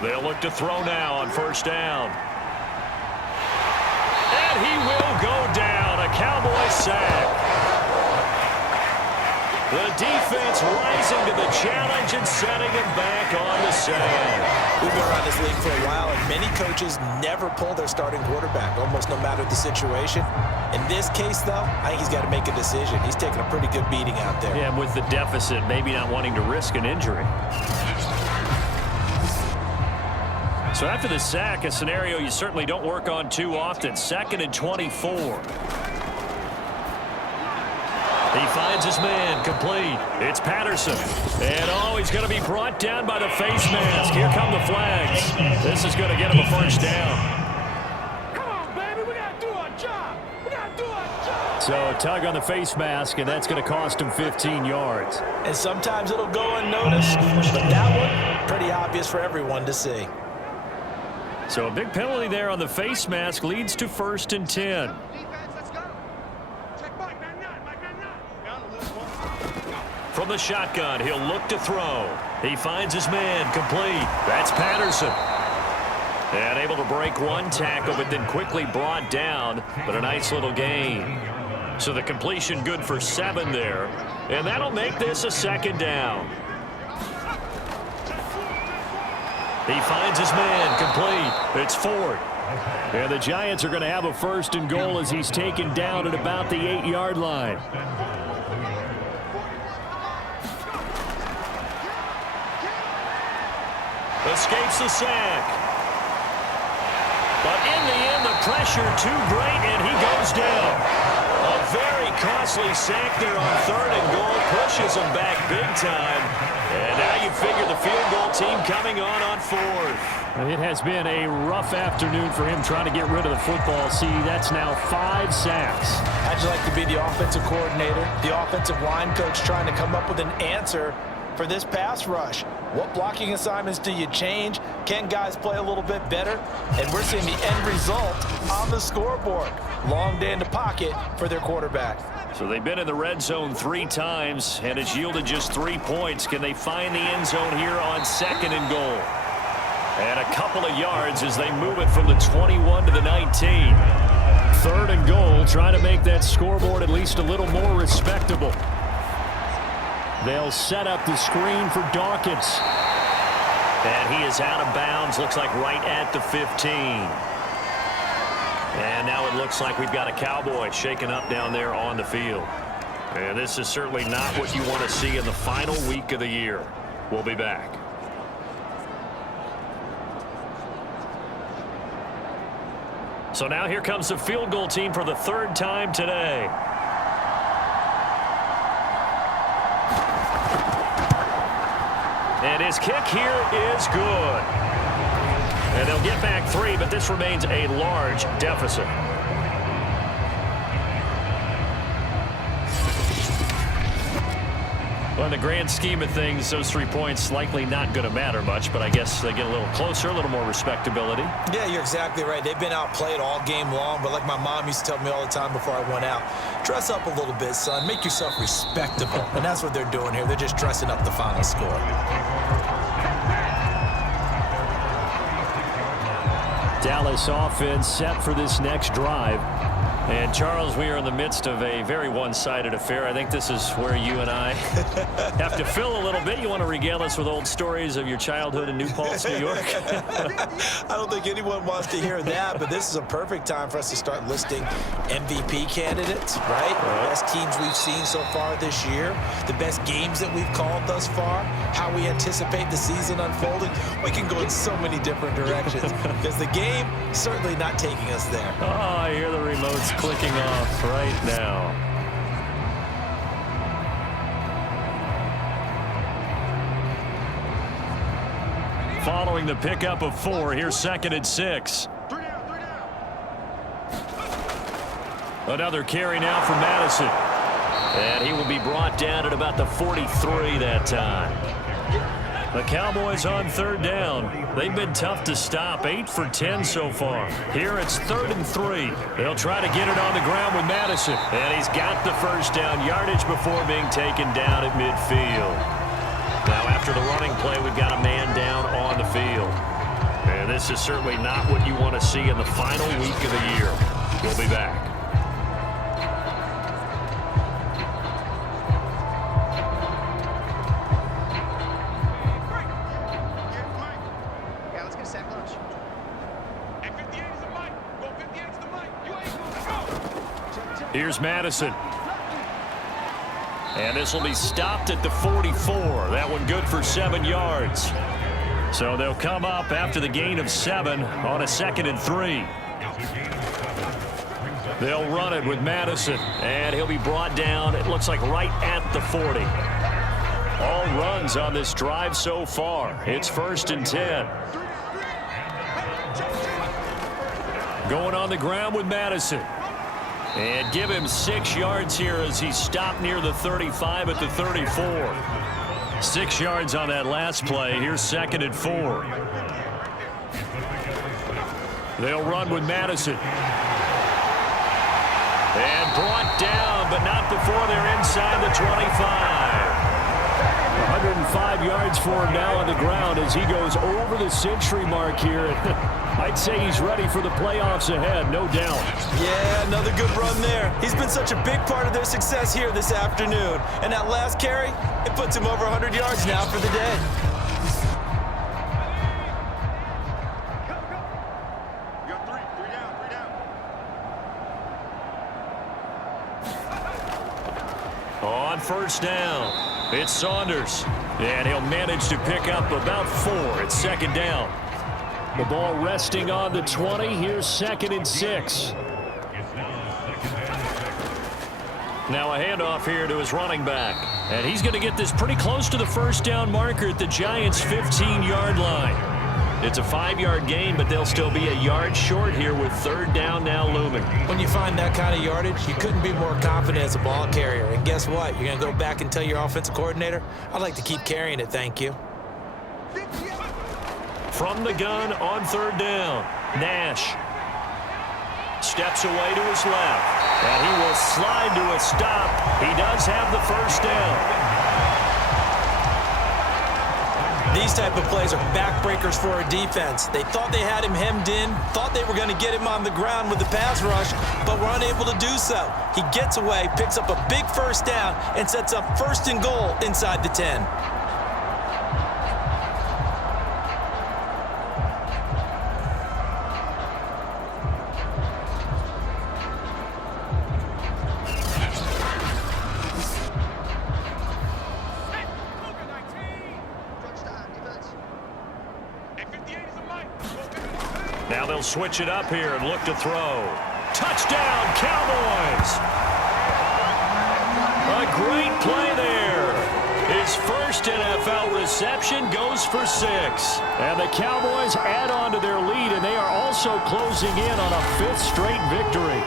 They'll look to throw now on first down. And he will go down. A Cowboy sack. The defense rising to the challenge and setting him back on the sand. We've been around this league for a while, and many coaches never pull their starting quarterback, almost no matter the situation. In this case, though, I think he's got to make a decision. He's taking a pretty good beating out there. Yeah, with the deficit, maybe not wanting to risk an injury. So after the sack, a scenario you certainly don't work on too often. 2nd and 24. He finds his man, complete. It's Patterson. And, he's going to be brought down by the face mask. Here come the flags. This is going to get him a first down. Come on, baby. We got to do our job. We got to do our job. So a tug on the face mask, and that's going to cost him 15 yards. And sometimes it'll go unnoticed, but that one, pretty obvious for everyone to see. So a big penalty there on the face mask leads to 1st and 10. From the shotgun, he'll look to throw. He finds his man, complete. That's Patterson. And able to break one tackle, but then quickly brought down, but a nice little gain. So the completion good for 7 there. And that'll make this a 2nd down. He finds his man, complete. It's Ford. And the Giants are going to have a 1st and goal as he's taken down at about the 8-yard line. Escapes the sack. But in the end, the pressure too great, and he goes down. A very costly sack there on 3rd and goal. Pushes him back big time. And now you figure the field goal team coming on 4th. It has been a rough afternoon for him trying to get rid of the football. See, that's now 5 sacks. How'd you like to be the offensive coordinator, the offensive line coach trying to come up with an answer for this pass rush? What blocking assignments do you change? Can guys play a little bit better? And we're seeing the end result on the scoreboard. Long day in the pocket for their quarterback. So they've been in the red zone 3 times, and it's yielded just 3 points. Can they find the end zone here on 2nd and goal? And a couple of yards as they move it from the 21 to the 19. 3rd and goal, trying to make that scoreboard at least a little more respectable. They'll set up the screen for Dawkins. And he is out of bounds, looks like right at the 15. And now it looks like we've got a Cowboy shaken up down there on the field. And this is certainly not what you want to see in the final week of the year. We'll be back. So now here comes the field goal team for the 3rd time today. And his kick here is good. And they'll get back 3, but this remains a large deficit. Well, in the grand scheme of things, those 3 points likely not going to matter much, but I guess they get a little closer, a little more respectability. Yeah, you're exactly right. They've been outplayed all game long, but like my mom used to tell me all the time before I went out, dress up a little bit, son. Make yourself respectable. And that's what they're doing here. They're just dressing up the final score. Dallas offense set for this next drive. And, Charles, we are in the midst of a very one-sided affair. I think this is where you and I have to fill a little bit. You want to regale us with old stories of your childhood in New Paltz, New York? I don't think anyone wants to hear that, but this is a perfect time for us to start listing MVP candidates, right? The best teams we've seen so far this year, the best games that we've called thus far, how we anticipate the season unfolding. We can go in so many different directions because the game certainly not taking us there. Oh, I hear the remotes clicking off right now. Following the pickup of 4, here's 2nd and 6. Another carry now for Madison. And he will be brought down at about the 43 that time. The Cowboys on 3rd down. They've been tough to stop, 8 for 10 so far. Here it's 3rd and 3. They'll try to get it on the ground with Madison. And he's got the first down yardage before being taken down at midfield. Now after the running play, we've got a man down on the field. And this is certainly not what you want to see in the final week of the year. We'll be back. Here's Madison. And this will be stopped at the 44. That one good for 7 yards. So they'll come up after the gain of 7 on a 2nd and 3. They'll run it with Madison. And he'll be brought down, it looks like right at the 40. All runs on this drive so far. It's 1st and 10. Going on the ground with Madison. And give him 6 yards here as he stopped near the 35 at the 34. 6 yards on that last play. Here's 2nd and 4. They'll run with Madison. And brought down, but not before they're inside the 25. 105 yards for him now on the ground as he goes over the century mark here. I'd say he's ready for the playoffs ahead, no doubt. Yeah, another good run there. He's been such a big part of their success here this afternoon. And that last carry, it puts him over 100 yards now for the day. On 1st down, it's Saunders. And he'll manage to pick up about 4 at 2nd down. The ball resting on the 20. Here's 2nd and 6. Now a handoff here to his running back. And he's going to get this pretty close to the 1st down marker at the Giants' 15-yard line. It's a 5-yard gain, but they'll still be a yard short here with 3rd down now looming. When you find that kind of yardage, you couldn't be more confident as a ball carrier. And guess what? You're going to go back and tell your offensive coordinator, I'd like to keep carrying it, thank you. From the gun on 3rd down, Nash steps away to his left, and he will slide to a stop. He does have the 1st down. These type of plays are backbreakers for a defense. They thought they had him hemmed in, thought they were going to get him on the ground with the pass rush, but were unable to do so. He gets away, picks up a big 1st down, and sets up 1st and goal inside the 10. Now they'll switch it up here and look to throw. Touchdown, Cowboys! A great play there. His first NFL reception goes for 6. And the Cowboys add on to their lead, and they are also closing in on a 5th straight victory.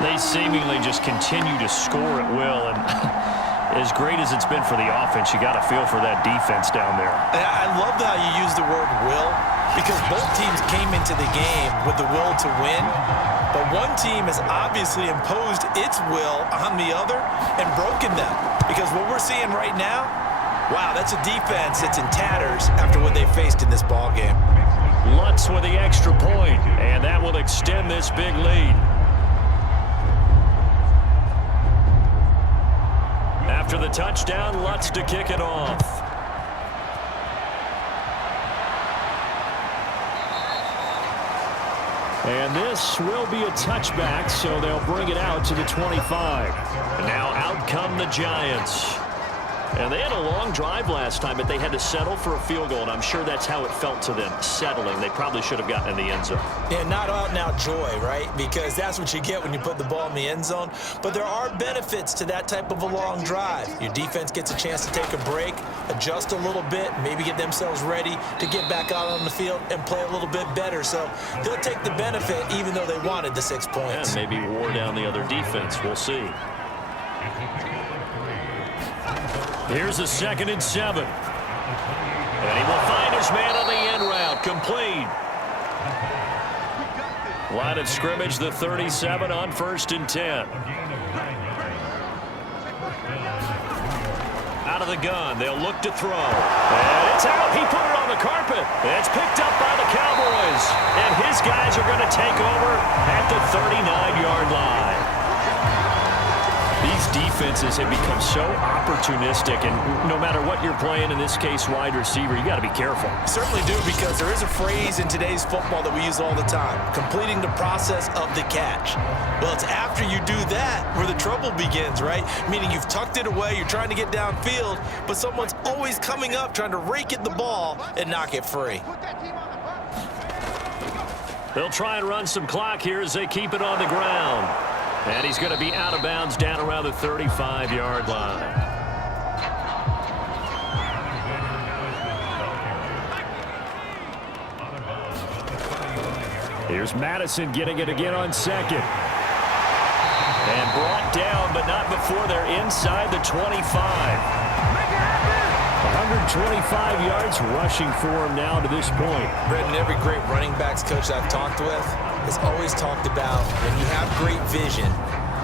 They seemingly just continue to score at will, and as great as it's been for the offense, you got to feel for that defense down there. I love how you use the word will, because both teams came into the game with the will to win, but one team has obviously imposed its will on the other and broken them. Because what we're seeing right now, wow, that's a defense that's in tatters after what they faced in this ball game. Lutz with the extra point, and that will extend this big lead. After the touchdown, Lutz to kick it off. And this will be a touchback, so they'll bring it out to the 25. And now out come the Giants. And they had a long drive last time, but they had to settle for a field goal, and I'm sure that's how it felt to them, settling. They probably should have gotten in the end zone. Yeah, not out-and-out joy, right? Because that's what you get when you put the ball in the end zone. But there are benefits to that type of a long drive. Your defense gets a chance to take a break, adjust a little bit, maybe get themselves ready to get back out on the field and play a little bit better. So they'll take the benefit even though they wanted the 6 points. Yeah, maybe wore down the other defense. We'll see. Here's a 2nd and 7. his man on the end route. Complete. Line of scrimmage, the 37 on 1st and 10. Out of the gun. They'll look to throw. And it's out. He put it on the carpet. It's picked up by the Cowboys. And his guys are going to take over at the 39-yard line. These defenses have become so opportunistic, and no matter what you're playing, in this case wide receiver, you got to be careful. Certainly do, because there is a phrase in today's football that we use all the time: completing the process of the catch. Well, it's after you do that where the trouble begins, right? Meaning you've tucked it away, you're trying to get downfield, but someone's always coming up trying to rake at the ball and knock it free. They'll try and run some clock here as they keep it on the ground. And he's going to be out of bounds down around the 35-yard line. Here's Madison getting it again on 2nd. And brought down, but not before they're inside the 25. 125 yards rushing for him now to this point. Brendan, every great running backs coach I've talked with has always talked about when you have great vision,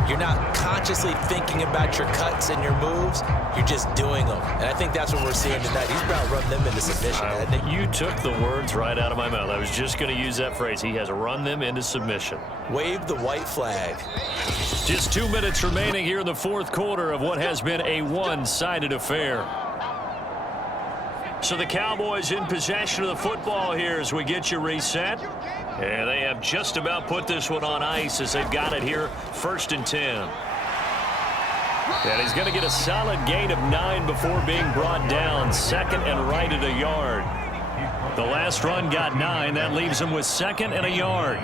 you're not consciously thinking about your cuts and your moves, you're just doing them. And I think that's what we're seeing tonight. He's about to run them into submission. You took the words right out of my mouth. I was just going to use that phrase. He has run them into submission. Wave the white flag. Just 2 minutes remaining here in the 4th quarter of what has been a one-sided affair. So the Cowboys in possession of the football here as we get you reset. And they have just about put this one on ice as they've got it here, 1st and 10. And he's going to get a solid gain of 9 before being brought down. 2nd and right at a yard. The last run got 9. That leaves him with 2nd and a yard.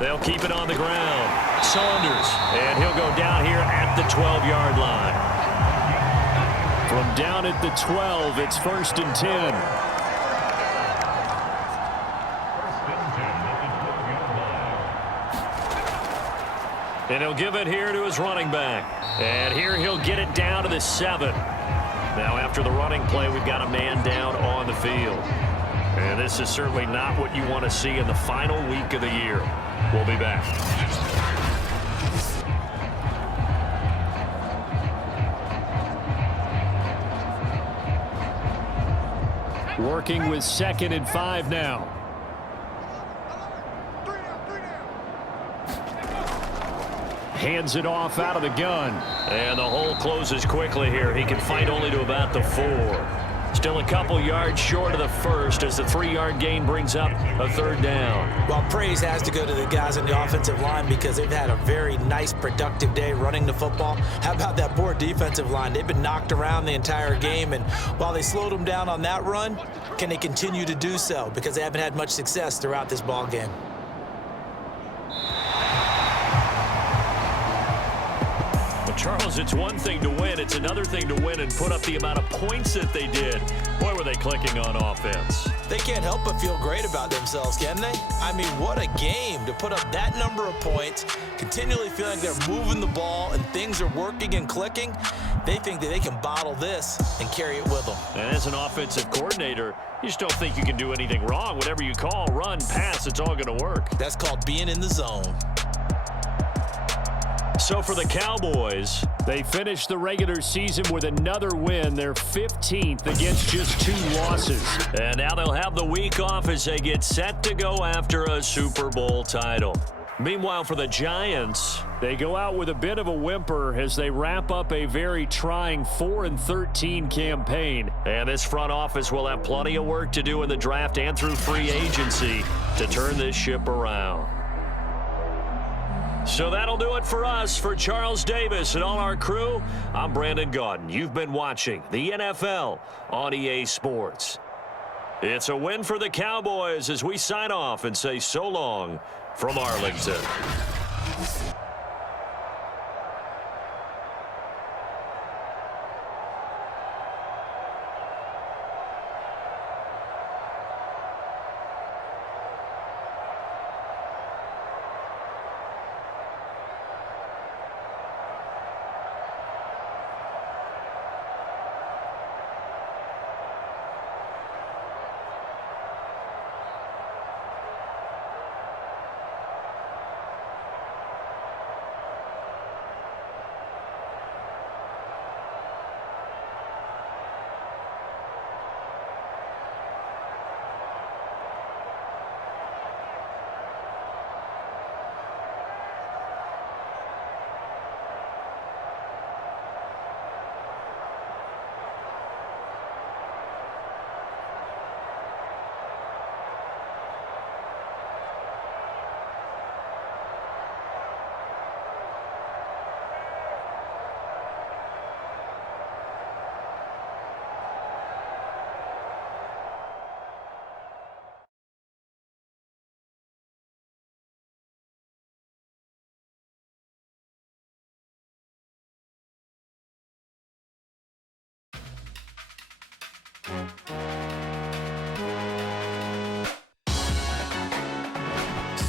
They'll keep it on the ground. Saunders, and he'll go down here at the 12-yard line. From down at the 12, it's 1st and 10. And he'll give it here to his running back. And here he'll get it down to the 7. Now after the running play, we've got a man down on the field. And this is certainly not what you want to see in the final week of the year. We'll be back. Working with 2nd and 5 now. Hands it off out of the gun. And the hole closes quickly here. He can fight only to about the 4. Still a couple yards short of the 1st as the 3-yard gain brings up a 3rd down. Well, praise has to go to the guys on the offensive line because they've had a very nice, productive day running the football. How about that poor defensive line? They've been knocked around the entire game, and while they slowed them down on that run, can they continue to do so? Because they haven't had much success throughout this ball game. Charles, it's one thing to win. It's another thing to win and put up the amount of points that they did. Boy, were they clicking on offense. They can't help but feel great about themselves, can they? I mean, what a game to put up that number of points, continually feeling like they're moving the ball and things are working and clicking. They think that they can bottle this and carry it with them. And as an offensive coordinator, you just don't think you can do anything wrong. Whatever you call, run, pass, it's all going to work. That's called being in the zone. So for the Cowboys, they finished the regular season with another win. They're 15th against just 2 losses. And now they'll have the week off as they get set to go after a Super Bowl title. Meanwhile, for the Giants, they go out with a bit of a whimper as they wrap up a very trying 4-13 campaign. And this front office will have plenty of work to do in the draft and through free agency to turn this ship around. So that'll do it for us. For Charles Davis and all our crew, I'm Brandon Gaudin. You've been watching the NFL on EA Sports. It's a win for the Cowboys as we sign off and say so long from Arlington.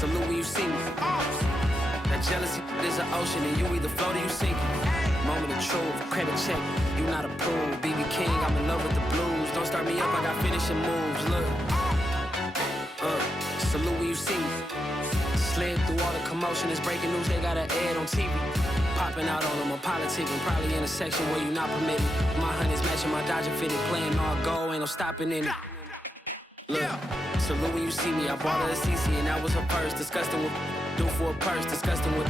salute when you see me. That jealousy is an ocean, and you either float or you sink. Moment of truth, credit check, you not approved. BB King, I'm in love with the blues. Don't start me up, I got finishing moves. Look, salute when you see me. Slid through all the commotion, it's breaking news, they got an ad on TV. Popping out on them, I'm politicking, probably in a section where you not permitted. My honey's matching my Dodger fitted, playing all go, ain't no stopping in it. Look, salute when you see me, I bought her a CC and that was her purse. Disgusting with do for a purse, disgusting with